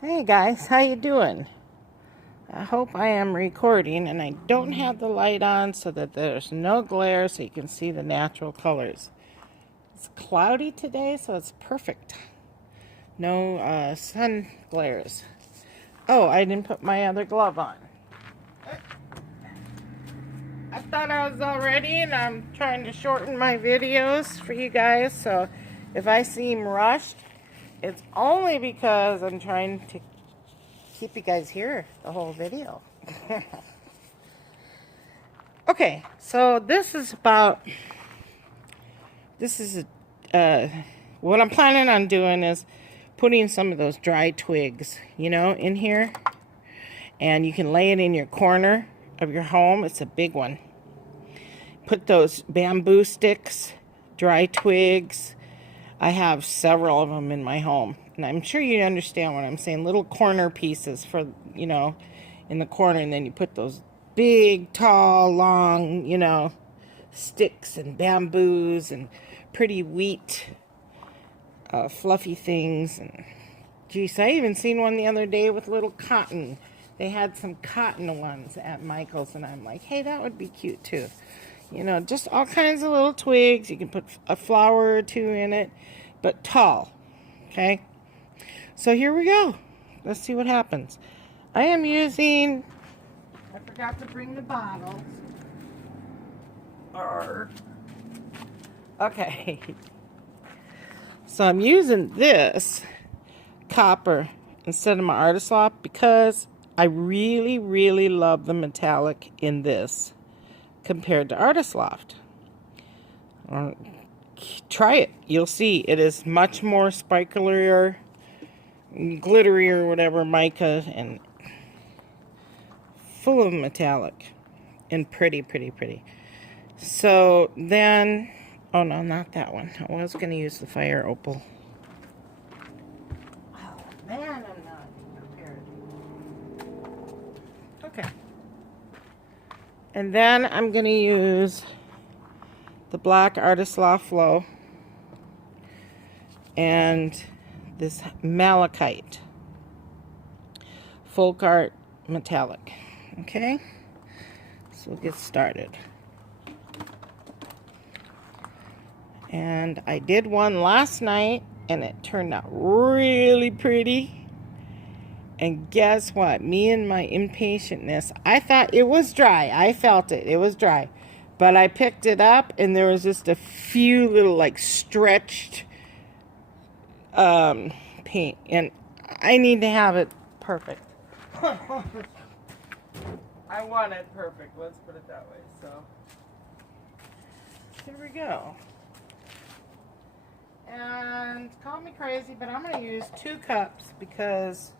Hey guys, how you doing? I hope I am recording and I don't have the light on so that there's no glare so you can see the natural colors. It's cloudy today, so it's perfect. No sun glares. Oh, I didn't put my other glove on. I thought I was all ready and I'm trying to shorten my videos for you guys, so if I seem rushed, it's only because I'm trying to keep you guys here the whole video. Okay, so this is what I'm planning on doing is putting some of those dry twigs, in here. And you can lay it in your corner of your home. It's a big one. Put those bamboo sticks, dry twigs. I have several of them in my home. And I'm sure you understand what I'm saying. Little corner pieces for, in the corner. And then you put those big, tall, long, sticks and bamboos and pretty wheat, fluffy things. And geez, I even seen one the other day with little cotton. They had some cotton ones at Michael's, and I'm like, hey, that would be cute too. Just all kinds of little twigs. You can put a flower or two in it, but tall. Okay? So here we go. Let's see what happens. I am using, I forgot to bring the bottles. Okay. So I'm using this copper instead of my artist loft because I really, really love the metallic in this compared to artist loft. Try it. You'll see. It is much more sparklier, glittery or whatever, mica, and full of metallic and pretty, pretty, pretty. So then, oh no, not that one. I was going to use the fire opal. Oh man, I'm not prepared. Okay. And then I'm going to use the black Artist Loft Flow and this Malachite Folk Art Metallic. Okay? So we'll get started. And I did one last night and it turned out really pretty. And guess what? Me and my impatientness, I thought it was dry. I felt it. It was dry. But I picked it up and there was just a few little stretched paint. And I need to have it perfect. I want it perfect. Let's put it that way. So here we go. And call me crazy, but I'm going to use 2 cups because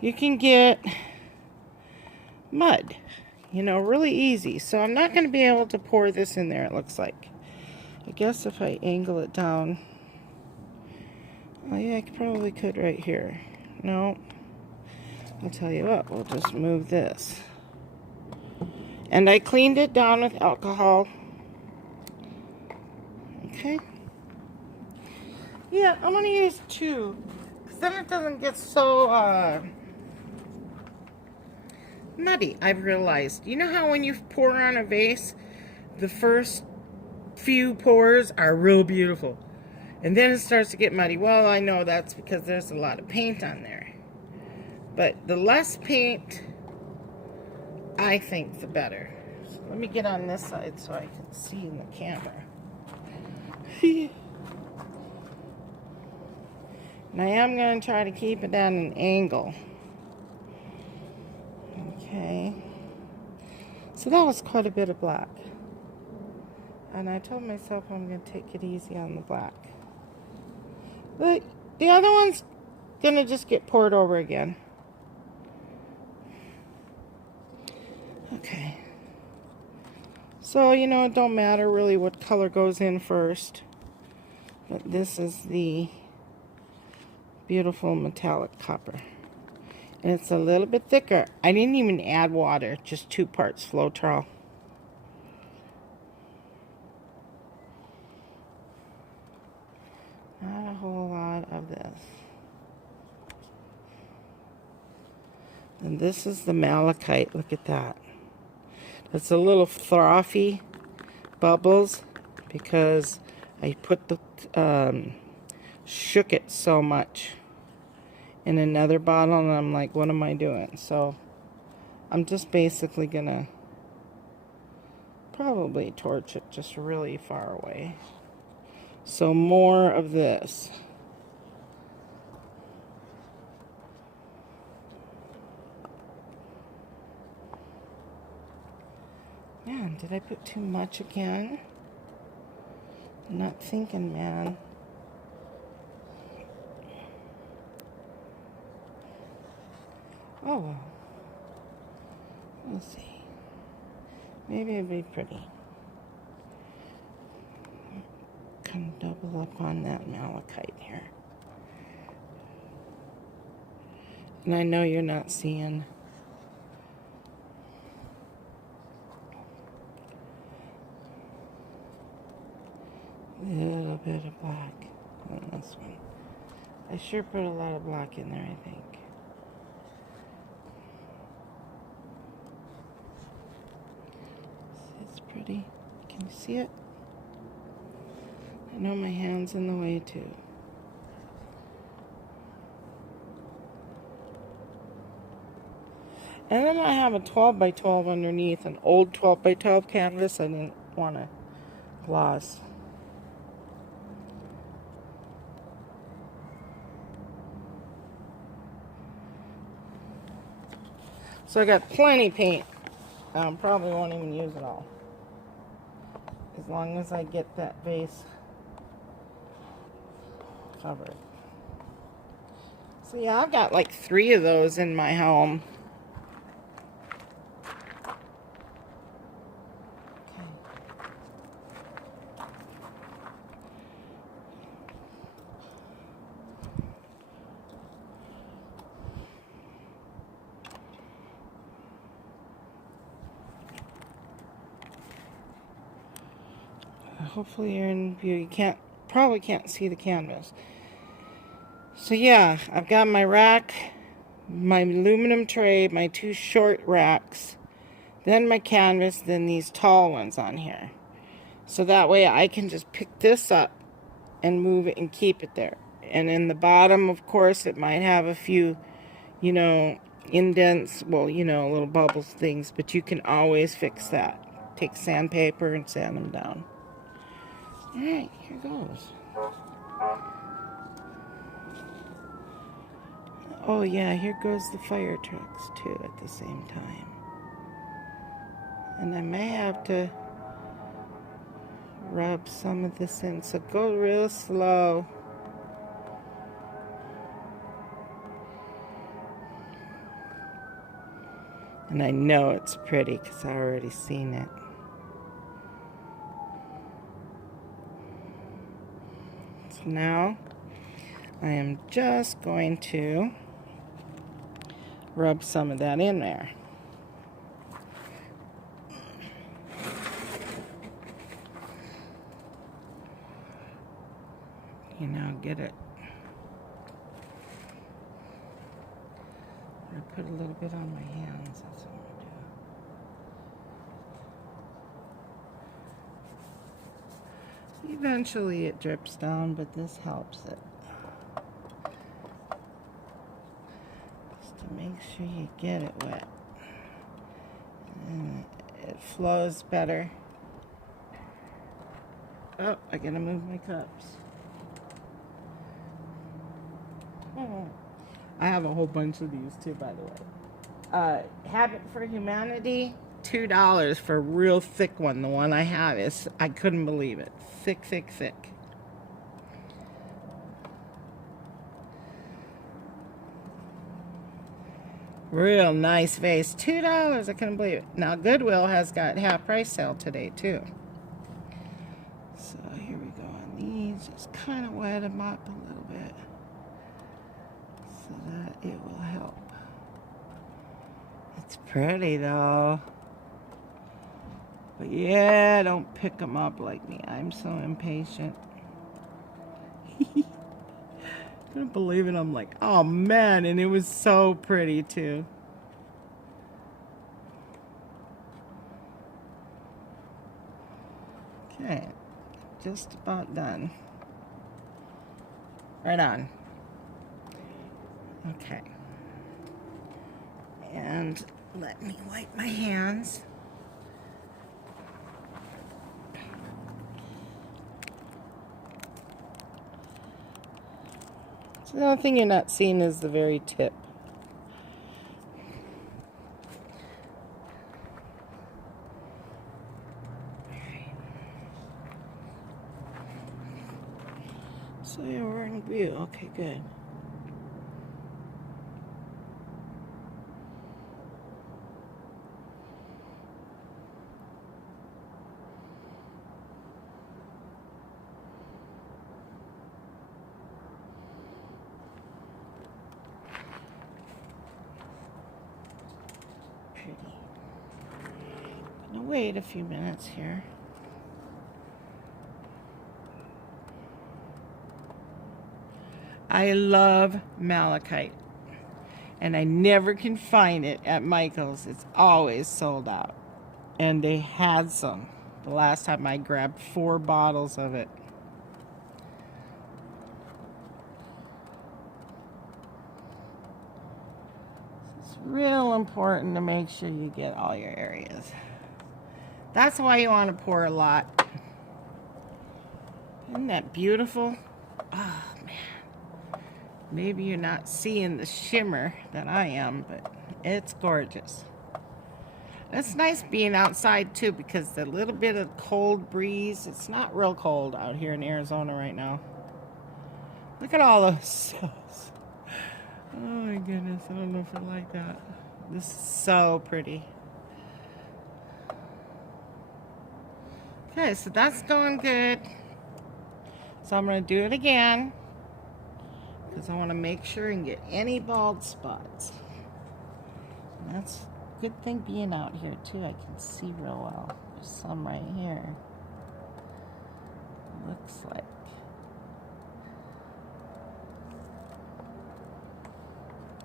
you can get mud, really easy. So I'm not going to be able to pour this in there, it looks like. I guess if I angle it down. Oh yeah, I probably could right here. No. I'll tell you what, we'll just move this. And I cleaned it down with alcohol. Okay. Yeah, I'm going to use 2. Because then it doesn't get so muddy, I've realized. You know how when you pour on a vase, the first few pours are real beautiful. And then it starts to get muddy. Well, I know that's because there's a lot of paint on there. But the less paint, I think, the better. So let me get on this side so I can see in the camera. And I am going to try to keep it at an angle. Okay. So that was quite a bit of black. And I told myself I'm going to take it easy on the black. But the other one's going to just get poured over again. Okay. So, it don't matter really what color goes in first. But this is the beautiful metallic copper. And it's a little bit thicker. I didn't even add water, just 2 parts Floetrol. Not a whole lot of this. And this is the malachite. Look at that. It's a little frothy bubbles because I put the shook it so much in another bottle, and I'm like, what am I doing? So I'm just basically gonna probably torch it just really far away. So more of this. Man, did I put too much again? I'm not thinking, man. Oh, well. Let's see. Maybe it'd be pretty. Kind of double up on that malachite here. And I know you're not seeing. A little bit of black on this one. I sure put a lot of black in there, I think. It's pretty. Can you see it? I know my hand's in the way too. And then I have a 12 by 12 underneath, an old 12 by 12 canvas I didn't want to gloss. So I got plenty paint. Probably won't even use it all. As long as I get that vase covered. So yeah, I've got like 3 of those in my home. Hopefully you're in view. You probably can't see the canvas. So yeah, I've got my rack, my aluminum tray, my 2 short racks, then my canvas, then these tall ones on here. So that way I can just pick this up and move it and keep it there. And in the bottom, of course, it might have a few, you know, indents, well, you know, little bubbles things, but you can always fix that. Take sandpaper and sand them down. Alright, here goes. Oh yeah, here goes the fire trucks too at the same time. And I may have to rub some of this in, so go real slow. And I know it's pretty because I've already seen it. So now I am just going to rub some of that in there. You know, get it. I'm going to put a little bit on my hands. That's what I'm going to do. Eventually it drips down, but this helps it. Just to make sure you get it wet. And it flows better. Oh, I gotta move my cups. Oh. I have a whole bunch of these too, by the way. Habit for Humanity, $2 for a real thick one. The one I have is, I couldn't believe it. Thick, thick, thick. Real nice vase. $2. I couldn't believe it. Now, Goodwill has got half price sale today, too. So, here we go on these. Just kind of wet them up a little bit so that it will help. It's pretty, though. But, yeah, don't pick them up like me. I'm so impatient. couldn't believe it. I'm like, oh man, and it was so pretty too. Okay, just about done. Right on. Okay. And let me wipe my hands. So the only thing you're not seeing is the very tip. So yeah, we're in view. Okay, good. Pretty. Gonna wait a few minutes here. I love malachite, and I never can find it at Michael's. It's always sold out, and they had some the last time I grabbed 4 bottles of it. It's real important to make sure you get all your areas. That's why you want to pour a lot. Isn't that beautiful? Oh man. Maybe you're not seeing the shimmer that I am, but it's gorgeous. It's nice being outside too, because the little bit of cold breeze, it's not real cold out here in Arizona right now. Look at all those cells. Oh my goodness, I don't know if I like that. This is so pretty. Okay, so that's going good. So I'm going to do it again, because I want to make sure and get any bald spots. And that's a good thing being out here too. I can see real well. There's some right here. Looks like.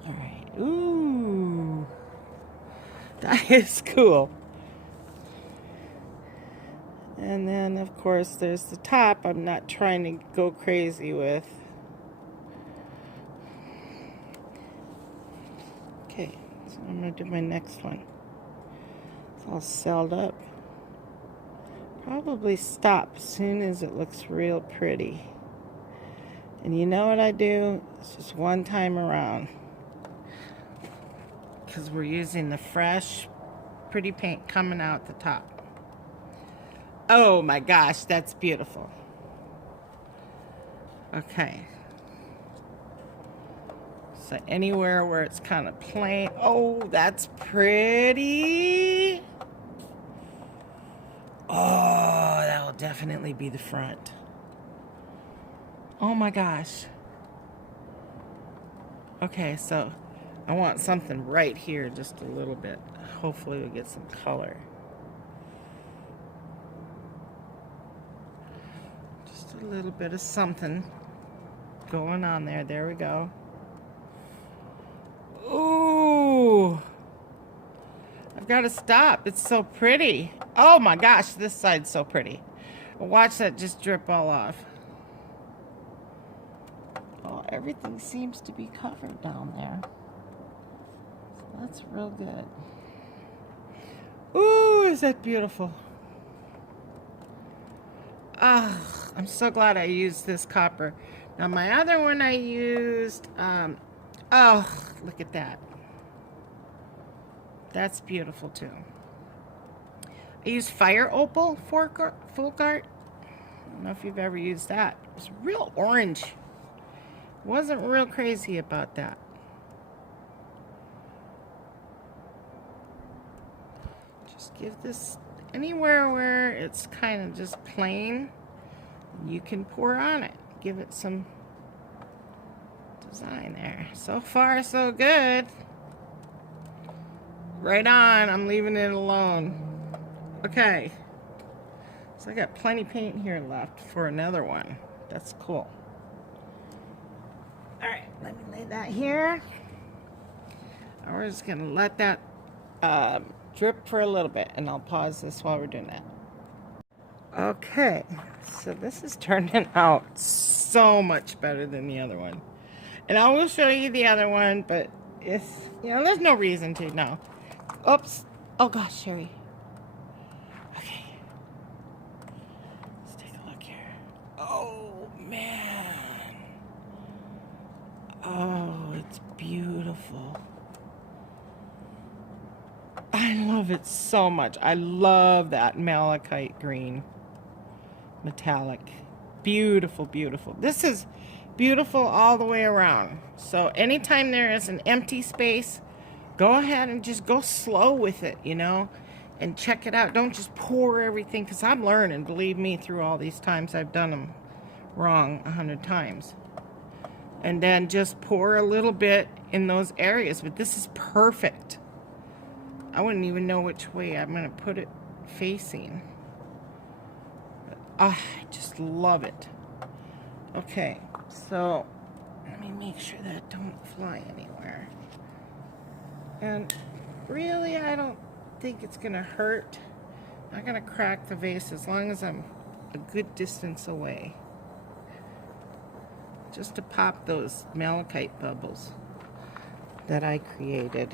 All right. Ooh, that is cool. And then of course there's the top. I'm not trying to go crazy with. Okay, so I'm going to do my next one. It's all sealed up. Probably stop as soon as it looks real pretty. And you know what I do? It's just one time around. Because we're using the fresh, pretty paint coming out the top. Oh my gosh, that's beautiful. Okay. So anywhere where it's kind of plain. Oh, that's pretty. Oh, that will definitely be the front. Oh my gosh. Okay, so I want something right here just a little bit. Hopefully we'll get some color. Just a little bit of something going on there. There we go. Ooh, I've got to stop. It's so pretty. Oh my gosh, this side's so pretty. Watch that just drip all off. Oh, everything seems to be covered down there. So that's real good. Ooh, is that beautiful? Ah, I'm so glad I used this copper. Now my other one I used, oh, look at that. That's beautiful too. I used fire opal folk art. I don't know if you've ever used that. It was real orange. Wasn't real crazy about that. Just give this anywhere where it's kind of just plain, you can pour on it. Give it some design there. So far, so good. Right on. I'm leaving it alone. Okay. So I got plenty paint here left for another one. That's cool. Alright, let me lay that here. And we're just going to let that drip for a little bit, and I'll pause this while we're doing that. Okay, so this is turning out so much better than the other one. And I will show you the other one, but it's, you know, there's no reason to, no. Oops. Oh gosh, Sherry. Okay. Let's take a look here. Oh, man. Oh, it's beautiful. I love it so much. I love that malachite green. Metallic. Beautiful, beautiful. This is beautiful all the way around. So anytime there is an empty space, go ahead and just go slow with it, you know, and check it out. Don't just pour everything, because I'm learning, believe me, through all these times I've done them wrong 100 times. And then just pour a little bit in those areas. But this is perfect. I wouldn't even know which way I'm going to put it facing. I just love it. Okay, so let me make sure that don't fly anywhere. And really, I don't think it's going to hurt. I'm not going to crack the vase as long as I'm a good distance away. Just to pop those malachite bubbles that I created.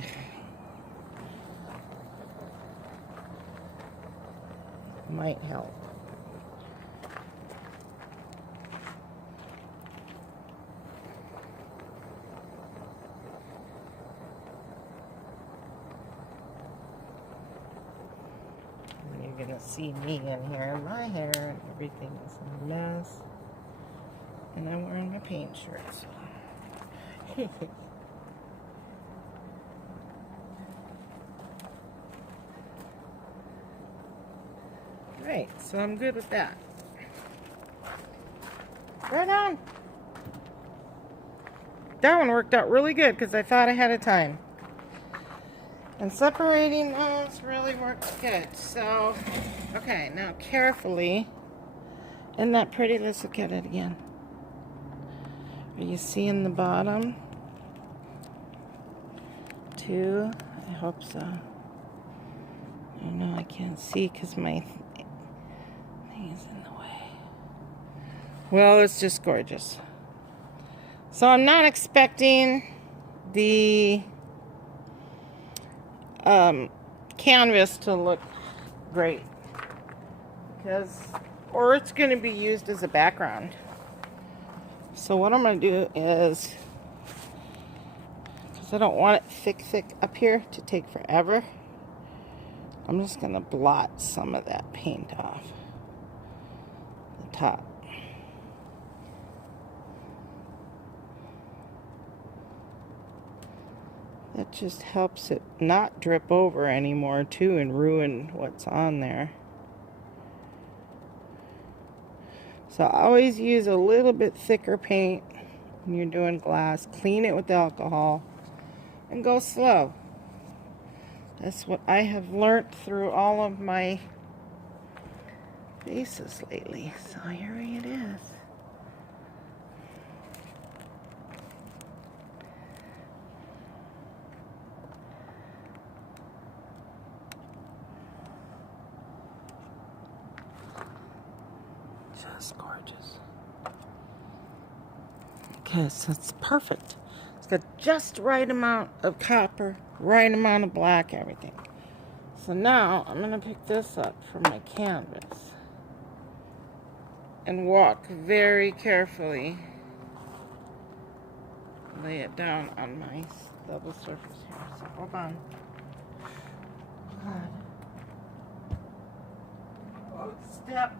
Might help. You're gonna see me in here. My hair and everything is a mess. And I'm wearing my paint shirt. So. Right, so I'm good with that. Right on. That one worked out really good because I thought ahead of time. And separating those really works good. So, okay, now carefully. Isn't that pretty? Let's look at it again. Are you seeing the bottom? Two. I hope so. Oh no, I can't see because my thing is in the way. Well, it's just gorgeous. So I'm not expecting the canvas to look great, or it's going to be used as a background. So what I'm going to do is, because I don't want it thick up here to take forever, I'm just going to blot some of that paint off the top. That just helps it not drip over anymore too and ruin what's on there. So always use a little bit thicker paint when you're doing glass. Clean it with alcohol and go slow. That's what I have learned through all of my vases lately. So here it is. Just gorgeous. Okay, so it's perfect. It's got just right amount of copper, right amount of black, everything. So now I'm going to pick this up from my canvas and walk very carefully. Lay it down on my double surface here. So hold on. Oh, step.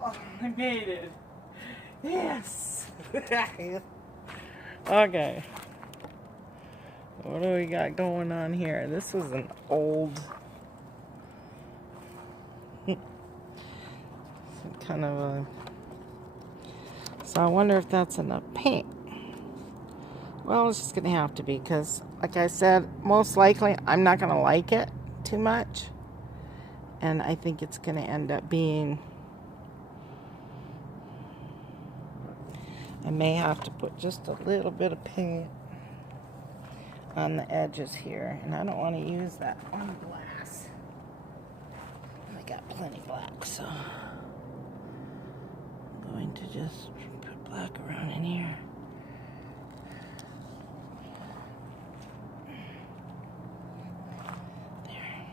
Oh, I made it. Yes. Okay. What do we got going on here? This is an old kind of a, so I wonder if that's enough paint. Well, it's just gonna have to be, because like I said, most likely I'm not gonna like it too much, and I think it's gonna end up being I may have to put just a little bit of paint on the edges here, and I don't want to use that on glass. I got plenty black, so I'm going to just put black around in here. There.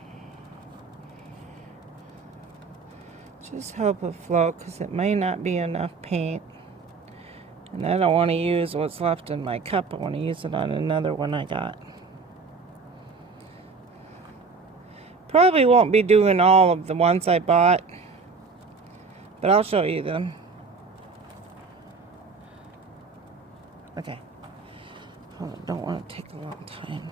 Just help it flow, because it may not be enough paint. And I don't want to use what's left in my cup. I want to use it on another one I got. Probably won't be doing all of the ones I bought, but I'll show you them. Okay. Oh, I don't want to take a long time.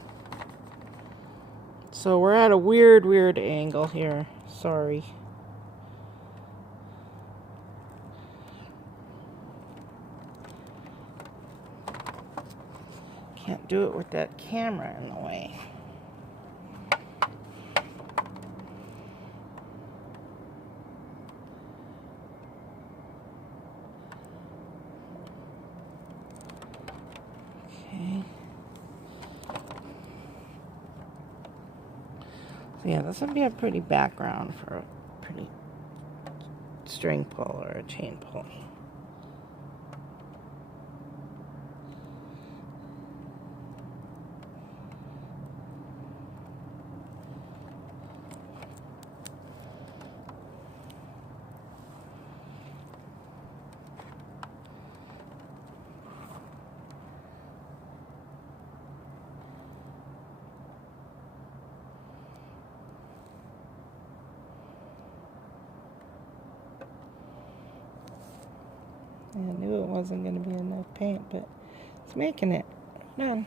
So we're at a weird angle here. Sorry. Can't do it with that camera in the way. Okay. So yeah, this would be a pretty background for a pretty string pull or a chain pull. I knew it wasn't going to be enough paint, but it's making it. Done.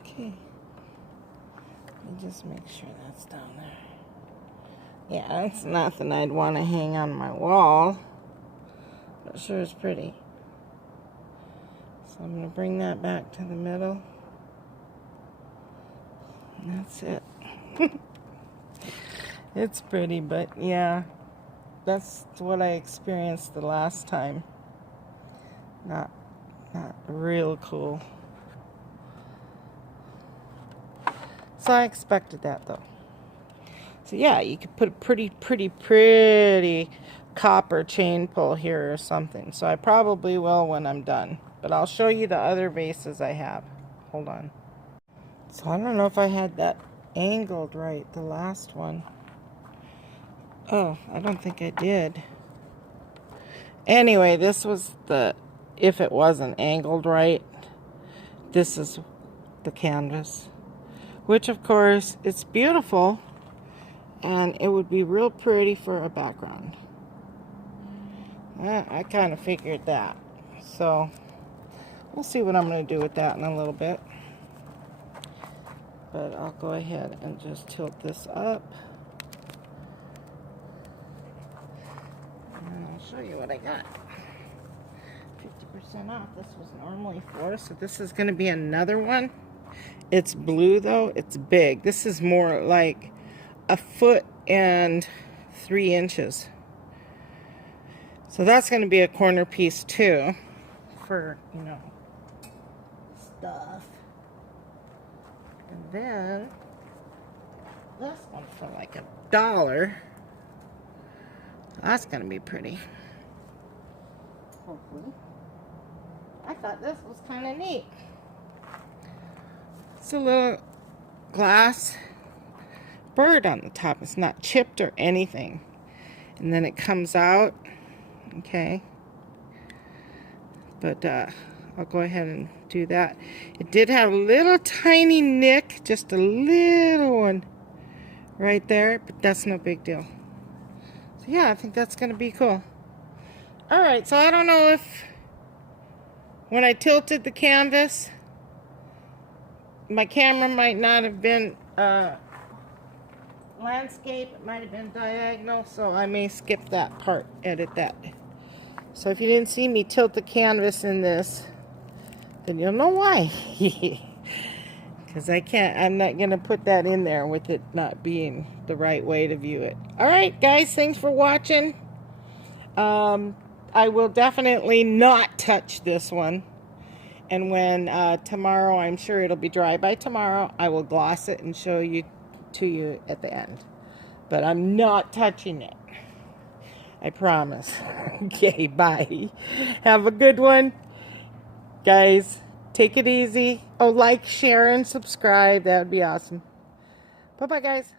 Okay. Let me just make sure that's down there. Yeah, that's nothing I'd want to hang on my wall, but sure is pretty. So I'm going to bring that back to the middle. And that's it. It's pretty, but yeah. That's what I experienced the last time. Not real cool. So I expected that though. So yeah, you could put a pretty copper chain pull here or something. So I probably will when I'm done. But I'll show you the other vases I have. Hold on. So I don't know if I had that angled right, the last one. Oh, I don't think I did. Anyway, this was the, if it wasn't angled right, this is the canvas. Which, of course, it's beautiful. And it would be real pretty for a background. I kind of figured that. So, we'll see what I'm going to do with that in a little bit. But I'll go ahead and just tilt this up. Show you what I got. 50% off. This was normally $4, so this is going to be another one. It's blue though. It's big. This is more like 1 and 3 inches. So that's going to be a corner piece too, for, you know, stuff. And then this one for like $1. That's going to be pretty. Hopefully. I thought this was kind of neat. It's a little glass bird on the top. It's not chipped or anything. And then it comes out. Okay. But I'll go ahead and do that. It did have a little tiny nick. Just a little one right there. But that's no big deal. So yeah, I think that's going to be cool. Alright, so I don't know if when I tilted the canvas, my camera might not have been landscape. It might have been diagonal, so I may skip that part, edit that. So if you didn't see me tilt the canvas in this, then you'll know why. Because I'm not going to put that in there with it not being the right way to view it. Alright guys, thanks for watching. I will definitely not touch this one. And when tomorrow, I'm sure it'll be dry by tomorrow, I will gloss it and show you to you at the end. But I'm not touching it. I promise. Okay, bye. Have a good one. Guys, take it easy. Oh, like, share, and subscribe. That would be awesome. Bye-bye, guys.